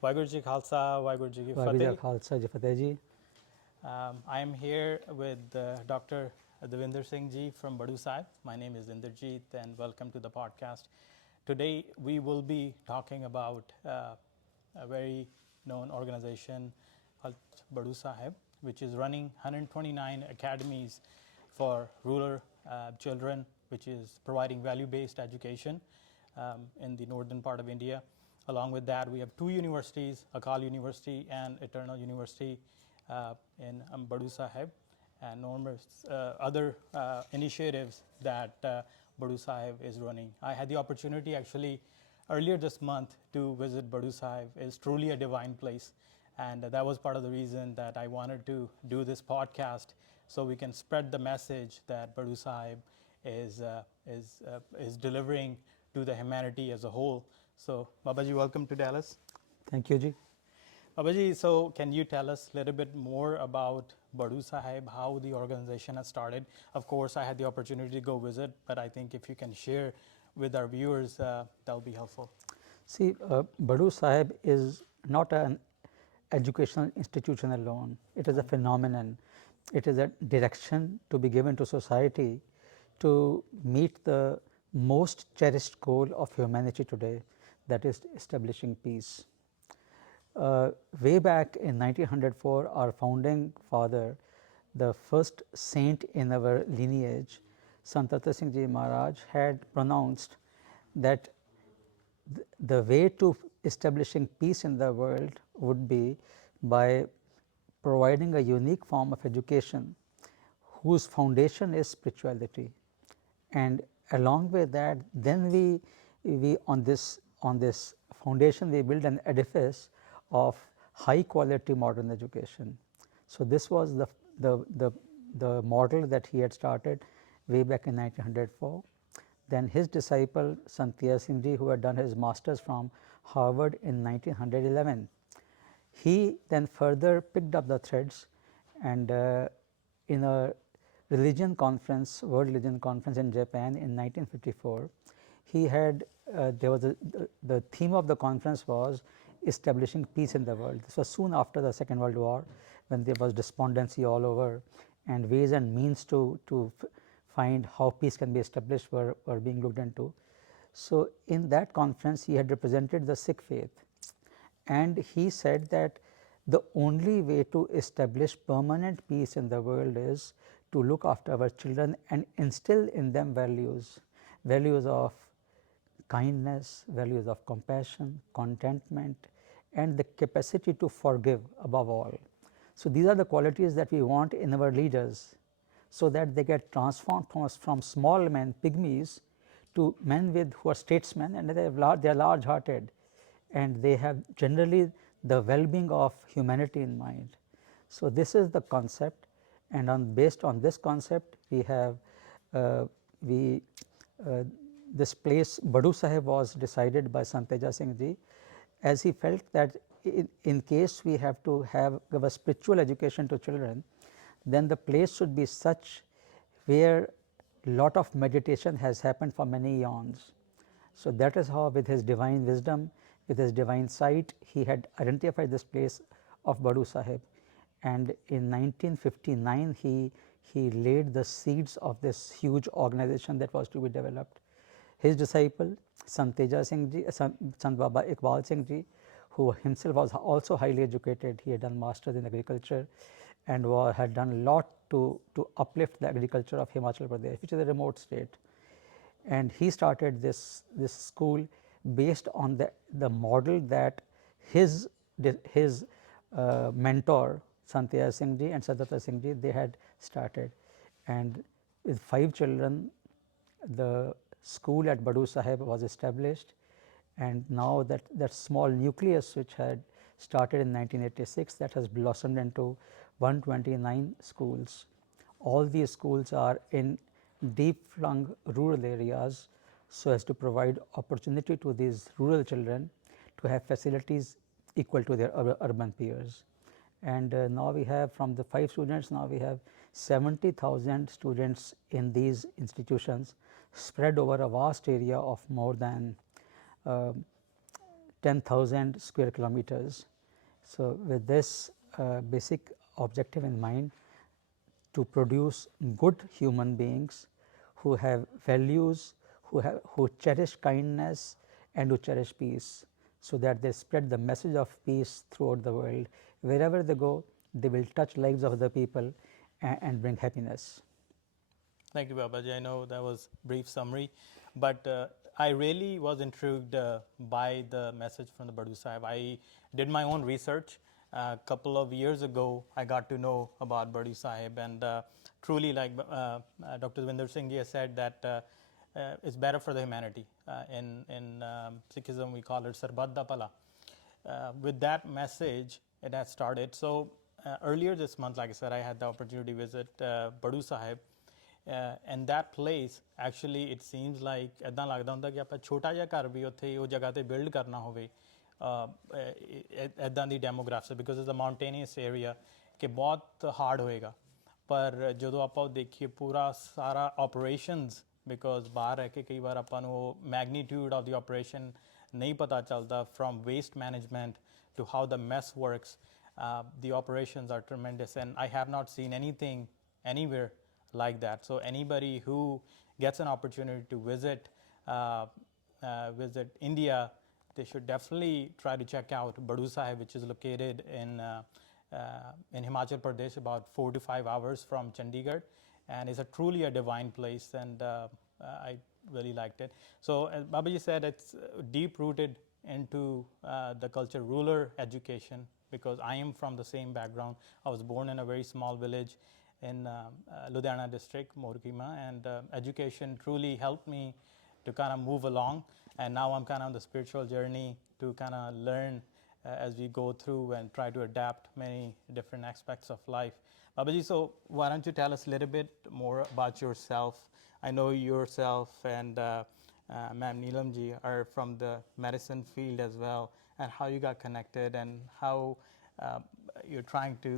Waheguru Ji Khalsa, Waheguru Ji Ki Waheguru Ji Fateh. Khalsa, Ji Fateh Ji. I am here with Dr. Davinder Singh Ji from Badu Sahib. My name is Inderjeet and welcome to the podcast. Today we will be talking about a very known organization called Badu Sahib, which is running 129 academies for rural children, which is providing value-based education in the northern part of India. Along with that, we have two universities, Akal University and Eternal University in Badu Sahib, and numerous other initiatives that Badu Sahib is running. I had the opportunity actually earlier this month to visit Badu Sahib. It's truly a divine place, and that was part of the reason that I wanted to do this podcast so we can spread the message that Badu Sahib is delivering to the humanity as a whole. So, Babaji, welcome to Dallas. Thank you, Ji. Babaji, so can you tell us a little bit more about Badu Sahib, how the organization has started? Of course, I had the opportunity to go visit, but I think if you can share with our viewers, that will be helpful. See, Badu Sahib is not an educational institution alone. It is a phenomenon. It is a direction to be given to society to meet the most cherished goal of humanity today, that is establishing peace. Way back in 1904, our founding father, the first saint in our lineage, Sant Davinder Singh Ji Maharaj, had pronounced that the way to establishing peace in the world would be by providing a unique form of education whose foundation is spirituality, and along with that, then we on this foundation we build an edifice of high quality modern education. So this was the model that he had started way back in 1904. Then his disciple Santiya Singh Ji, who had done his masters from Harvard in 1911, he then further picked up the threads, and in a religion conference, World Religion Conference in Japan in 1954, he had there was the theme of the conference was establishing peace in the world. This was soon after the Second World War, when there was despondency all over, and ways and means to find how peace can be established were being looked into. So in that conference, he had represented the Sikh faith, and he said that the only way to establish permanent peace in the world is to look after our children and instill in them values, values of kindness, values of compassion, contentment, and the capacity to forgive above all. So these are the qualities that we want in our leaders, so that they get transformed from small men, pygmies, to men who are statesmen, and they are large hearted, and they have generally the well-being of humanity in mind. So this is the concept, and based on this concept, we have this place Badu Sahib was decided by Sant Teja Singh Ji, as he felt that in case we have to give a spiritual education to children, then the place should be such where lot of meditation has happened for many eons. So that is how, with his divine wisdom, with his divine sight, he had identified this place of Badu Sahib, and in 1959 he laid the seeds of this huge organization that was to be developed. His disciple Sant Teja Singh Ji, Sant Baba Iqbal Singh Ji, who himself was also highly educated, he had done masters in agriculture and had done a lot to uplift the agriculture of Himachal Pradesh, which is a remote state. And he started this school based on the model that his mentor Santiya Singh Ji and Sadhata Singh Ji, they had started. And with 5 children, the school at Badu Sahib was established, and now that small nucleus which had started in 1986, that has blossomed into 129 schools. All these schools are in deep flung rural areas, so as to provide opportunity to these rural children to have facilities equal to their urban peers. And now we have, from the 5 students, now we have 70,000 students in these institutions, spread over a vast area of more than 10,000 square kilometers. So, with this basic objective in mind, to produce good human beings who have values, who cherish kindness and who cherish peace, so that they spread the message of peace throughout the world. Wherever they go, they will touch lives of other people and bring happiness. Thank you, Babaji. I know that was brief summary, but I really was intrigued by the message from the Badu Sahib. I did my own research. A couple of years ago, I got to know about Badu Sahib, and truly, like Dr. Davinder Singh has said, that it's better for the humanity. In Sikhism, we call it Sarbat da Pala. With that message, it has started. So earlier this month, like I said, I had the opportunity to visit Badu Sahib. And that place, actually, it seems like ਇੱਦਾਂ ਲੱਗਦਾ ਹੁੰਦਾ ਕਿ ਆਪਾਂ ਛੋਟਾ ਜਿਹਾ ਘਰ ਵੀ ਉੱਥੇ ਉਹ ਜਗ੍ਹਾ ਤੇ ਬਿਲਡ ਕਰਨਾ ਹੋਵੇ ਇੱਦਾਂ ਦੀ demography, because it's a mountainous area, ਕਿ ਬਹੁਤ ਹਾਰਡ ਹੋਏਗਾ. ਪਰ ਜਦੋਂ ਆਪਾਂ ਉਹ ਦੇਖੀਏ ਪੂਰਾ ਸਾਰਾ ਆਪਰੇਸ਼ਨਸ, ਬਿਕੋਜ਼ ਬਾਹਰ ਰਹਿ ਕੇ ਕਈ ਵਾਰ ਆਪਾਂ ਨੂੰ ਉਹ ਮੈਗਨੀਟਿਊਡ ਆਫ ਦੀ ਆਪਰੇਸ਼ਨ ਨਹੀਂ ਪਤਾ ਚੱਲਦਾ, from waste management to how the mess works. The operations are tremendous, and I have not seen anything anywhere like that. So anybody who gets an opportunity to visit India, they should definitely try to check out Badu Sahib, which is located in Himachal Pradesh, about 4 to 5 hours from Chandigarh, and it's truly a divine place, and I really liked it. So as Babaji said, it's deep rooted into the culture, rural education, because I am from the same background. I was born in a very small village in Ludhiana district, Morkima, and education truly helped me to kind of move along, and now I'm kind of on the spiritual journey to kind of learn as we go through and try to adapt many different aspects of life. Babaji, so why don't you tell us a little bit more about yourself? I know yourself and Ma'am Neelam ji are from the medicine field as well, and how you got connected and how you're trying to,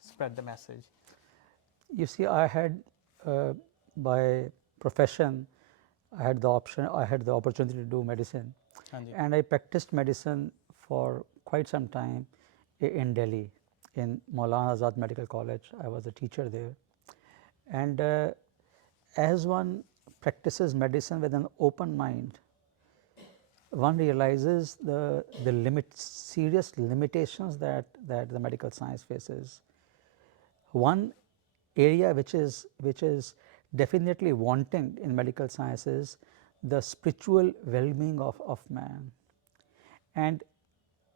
spread the message. You see, I had by profession, I had the opportunity to do medicine, and I practiced medicine for quite some time in Delhi, in Maulana Azad Medical College. I was a teacher there, and as one practices medicine with an open mind, one realizes the serious limitations that the medical science faces. One area which is definitely wanting in medical science is the spiritual well-being of man, and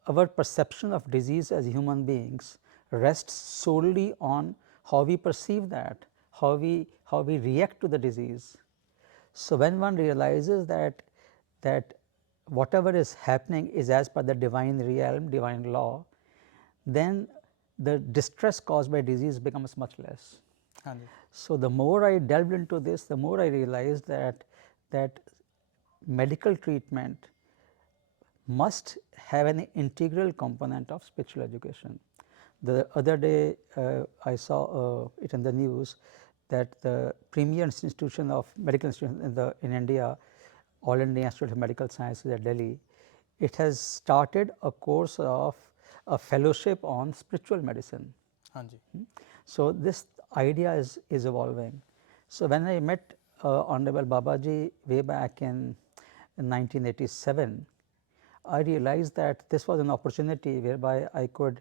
our perception of disease as human beings rests solely on how we perceive that, how we react to the disease. So when one realizes that whatever is happening is as per the divine realm, divine law, then the distress caused by disease becomes much less. So the more I delved into this, the more I realized that medical treatment must have an integral component of spiritual education. The other day I saw it in the news that the premier institution of medical institution in India, All India Institute of Medical Sciences at Delhi, it has started a course of a fellowship on spiritual medicine. So this idea is evolving. So when I met Honorable Babaji way back in 1987, I realized that this was an opportunity whereby I could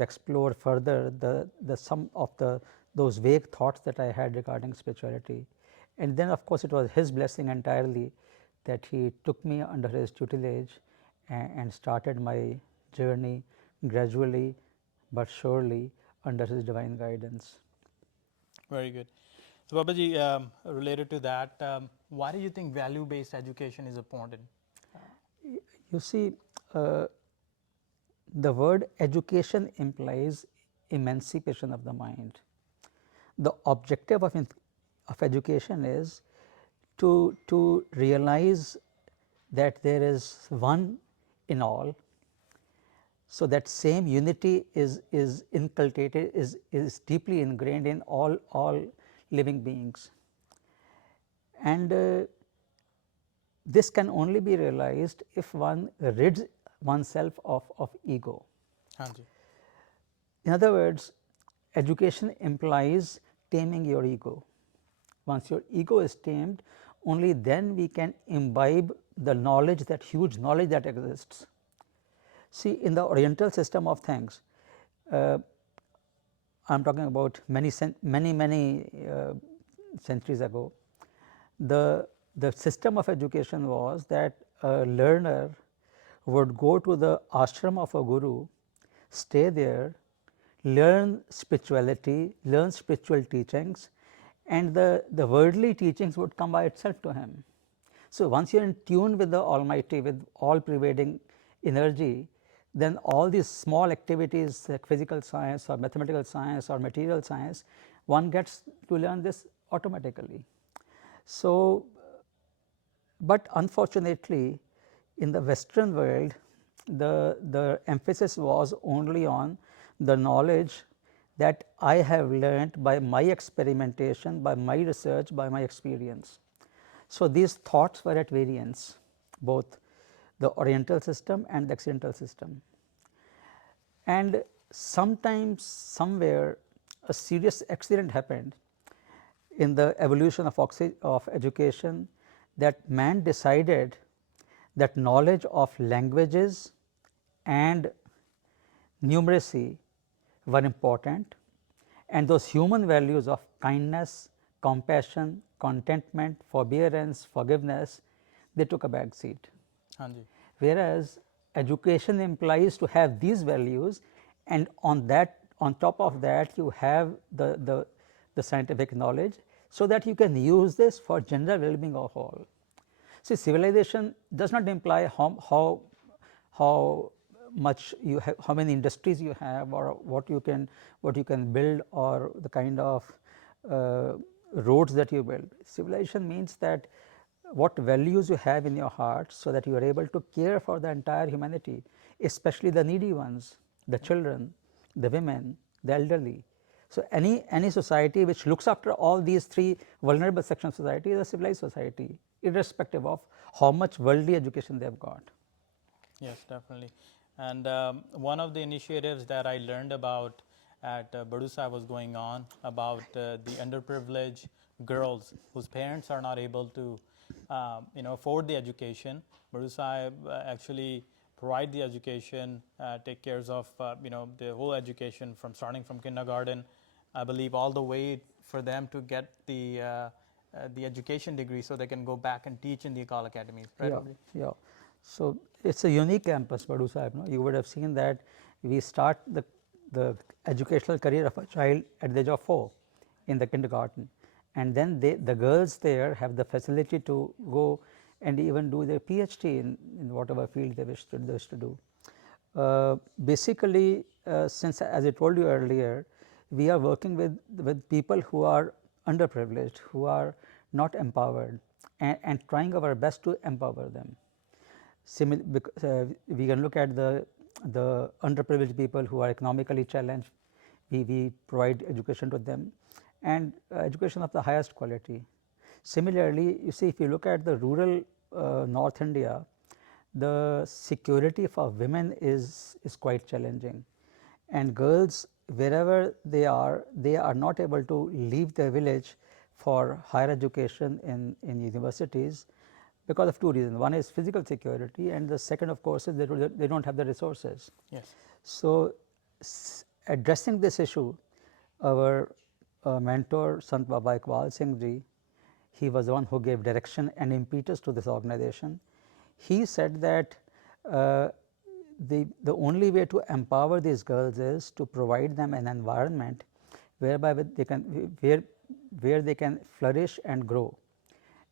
explore further the some of those vague thoughts that I had regarding spirituality. And then of course it was his blessing entirely that he took me under his tutelage and started my journey gradually but surely under his divine guidance. Very good. So Babaji, related to that, why do you think value-based education is important? You see, the word education implies emancipation of the mind. The objective of education is to realize that there is one in all. So that same unity is inculcated, is deeply ingrained in all living beings, and this can only be realized if one rids oneself of ego. हाँ जी. In other words, education implies taming your ego. Once your ego is tamed, only then we can imbibe the knowledge, that huge knowledge that exists. See, in the Oriental system of things, I am talking about many centuries ago, the system of education was that a learner would go to the ashram of a guru, stay there, learn spirituality, learn spiritual teachings, and the worldly teachings would come by itself to him. So, once you are in tune with the Almighty, with all pervading energy, then all these small activities like physical science or mathematical science or material science, one gets to learn this automatically. So, but unfortunately, in the Western world, the emphasis was only on the knowledge that I have learnt by my experimentation, by my research, by my experience. So, these thoughts were at variance, both the Oriental system and the Occidental system. And sometimes, somewhere, a serious accident happened in the evolution of education, that man decided that knowledge of languages and numeracy were important, and those human values of kindness, compassion, contentment, forbearance, forgiveness, they took a back seat. हाँ जी. Whereas education implies to have these values, and on top of that you have the scientific knowledge, so that you can use this for general well-being of all. See, civilization does not imply how much you have, how many industries you have, or what you can build, or the kind of roads that you build. Civilization means that what values you have in your heart, so that you are able to care for the entire humanity, especially the needy ones, the children, the women, the elderly. So, any society which looks after all these three vulnerable sections of society is a civilized society, irrespective of how much worldly education they have got. Yes, definitely. And one of the initiatives that I learned about at Badusa was going on about the underprivileged girls whose parents are not able to, afford the education. Badusa actually provide the education, take care of, the whole education from starting from kindergarten, I believe, all the way for them to get the education degree, so they can go back and teach in the Akal academies. Right? Yeah. So, it is a unique campus, Badu Sahib. No? You would have seen that we start the educational career of a child at the age of 4 in the kindergarten, and then the girls there have the facility to go and even do their PhD in whatever field they wish to do. Basically, since, as I told you earlier, we are working with people who are underprivileged, who are not empowered, and trying our best to empower them. We can look at the underprivileged people who are economically challenged. We provide education to them, and education of the highest quality. Similarly, you see, if you look at the rural North India, the security for women is quite challenging, and girls, wherever they are not able to leave their village for higher education in universities, because of two reasons. One is physical security, and the second, of course, is they do not have the resources. Yes. So, addressing this issue, our mentor Sant Baba Iqbal Singh ji, he was the one who gave direction and impetus to this organization. He said that the only way to empower these girls is to provide them an environment whereby they can where they can flourish and grow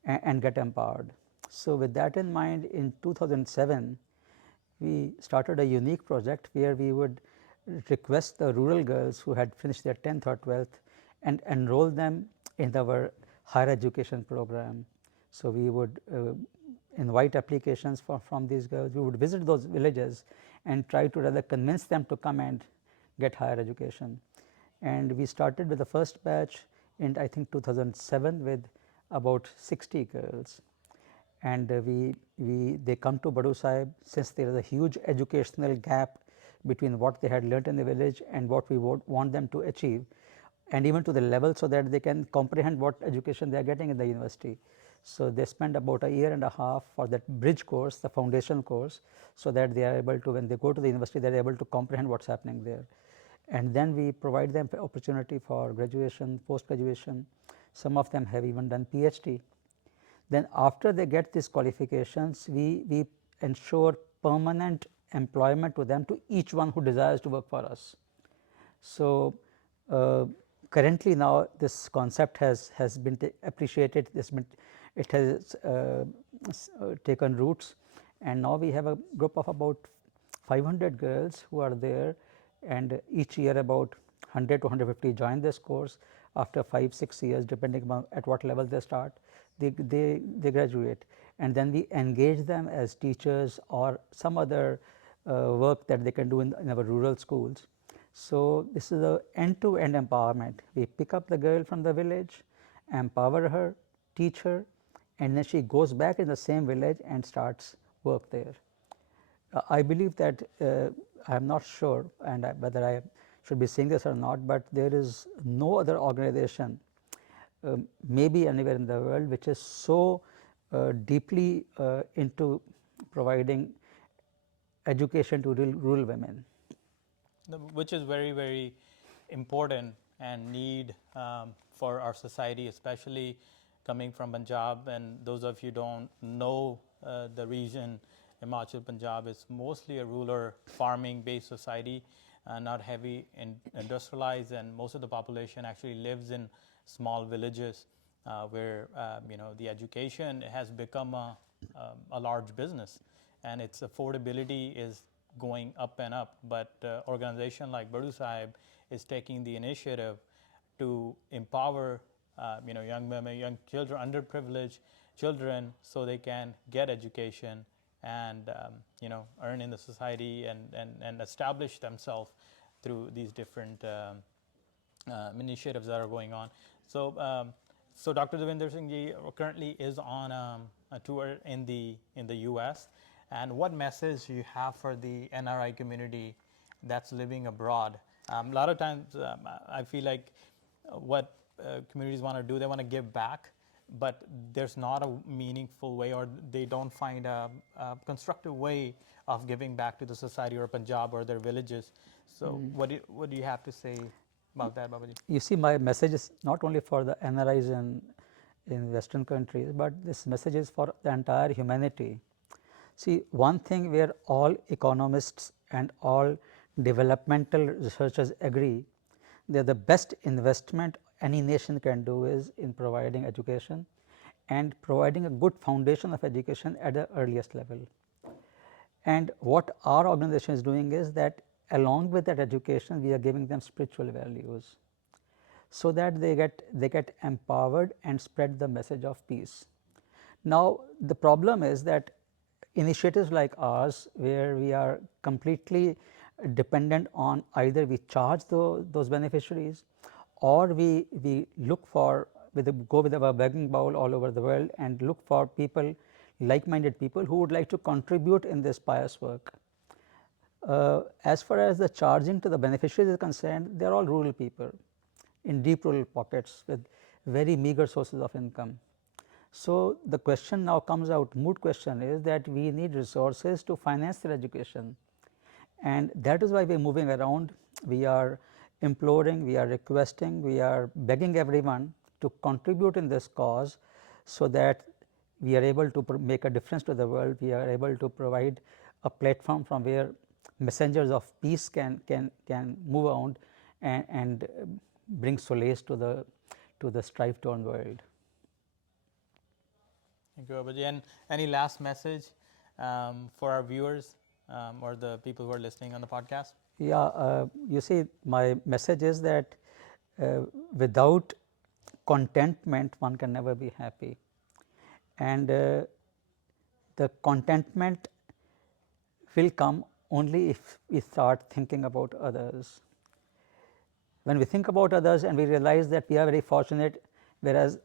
and get empowered. So, with that in mind, in 2007 we started a unique project where we would request the rural girls who had finished their 10th or 12th and enroll them in our higher education program. So, we would invite applications from these girls. We would visit those villages and try to rather convince them to come and get higher education. And we started with the first batch in, I think, 2007 with about 60 girls, and we they come to Badu Sahib, since there is a huge educational gap between what they had learnt in the village and what we would want them to achieve, and even to the level so that they can comprehend what education they are getting in the university. So, they spend about a year and a half for that bridge course, the foundation course, so that they are able to, when they go to the university, they are able to comprehend what is happening there. And then we provide them opportunity for graduation, post graduation. Some of them have even done PhD. Then after they get these qualifications, we ensure permanent employment to them, to each one who desires to work for us. So, currently now this concept has been appreciated, it has taken roots, and now we have a group of about 500 girls who are there, and each year about 100 to 150 join this course. After 5-6 years, depending on at what level they start, they graduate, and then we engage them as teachers or some other work that they can do in our rural schools. So, this is a end-to-end empowerment. We pick up the girl from the village, empower her, teach her, and then she goes back in the same village and starts work there. I believe that I am not sure, and whether I should be saying this or not, but there is no other organization, maybe anywhere in the world, which is so deeply into providing education to rural women. Which is very, very important and need for our society, especially coming from Punjab. And those of you don't know the region, Himachal Punjab is mostly a rural farming based society, not heavy industrialized, and most of the population actually lives in small villages where the education has become a large business, and its affordability is going up and up. But organization like Badu Sahib is taking the initiative to empower young women, young children, underprivileged children, so they can get education and earn in the society and establish themselves through these different initiatives that are going on. So Dr. Davinder Singh ji currently is on a tour in the U.S. And what message you have for the NRI community that's living abroad? A lot of times I feel like what communities want to do, they want to give back, but there's not a meaningful way, or they don't find a constructive way of giving back to the society or Punjab or their villages. So what do you have to say about that, Babaji? You see, my message is not only for the NRIs in Western countries, but this message is for the entire humanity. See, one thing where all economists and all developmental researchers agree that the best investment any nation can do is in providing education and providing a good foundation of education at the earliest level. And what our organization is doing is that along with that education, we are giving them spiritual values, so that they get empowered and spread the message of peace. Now, the problem is that initiatives like ours, where we are completely dependent on either we charge those beneficiaries, or we look for go with our begging bowl all over the world and look for people, like-minded people who would like to contribute in this pious work. As far as the charging to the beneficiaries is concerned, they are all rural people in deep rural pockets with very meager sources of income. So, the question now comes out, moot question is that we need resources to finance their education, and that is why we are moving around. We are imploring, we are requesting, we are begging everyone to contribute in this cause, so that we are able to make a difference to the world. We are able to provide a platform from where messengers of peace can move around and bring solace to the strife-torn world. Thank you, Babaji. And any last message for our viewers or the people who are listening on the podcast? Yeah, you see, my message is that without contentment, one can never be happy, and the contentment will come only if we start thinking about others. When we think about others and we realize that we are very fortunate, whereas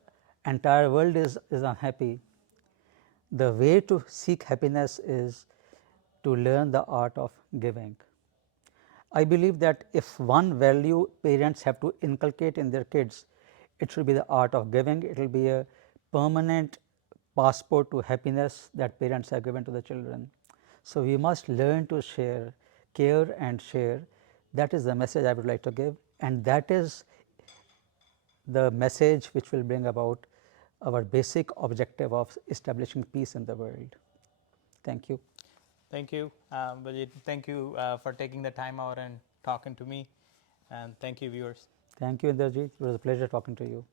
entire world is unhappy, the way to seek happiness is to learn the art of giving. I believe that if one value parents have to inculcate in their kids, it should be the art of giving. It will be a permanent passport to happiness that parents have given to the children. So, we must learn to share, care and share. That is the message I would like to give, and that is the message which will bring about our basic objective of establishing peace in the world. Thank you. Thank you, Vijay. Thank you for taking the time out and talking to me. And thank you, viewers. Thank you, Inderjeet. It was a pleasure talking to you.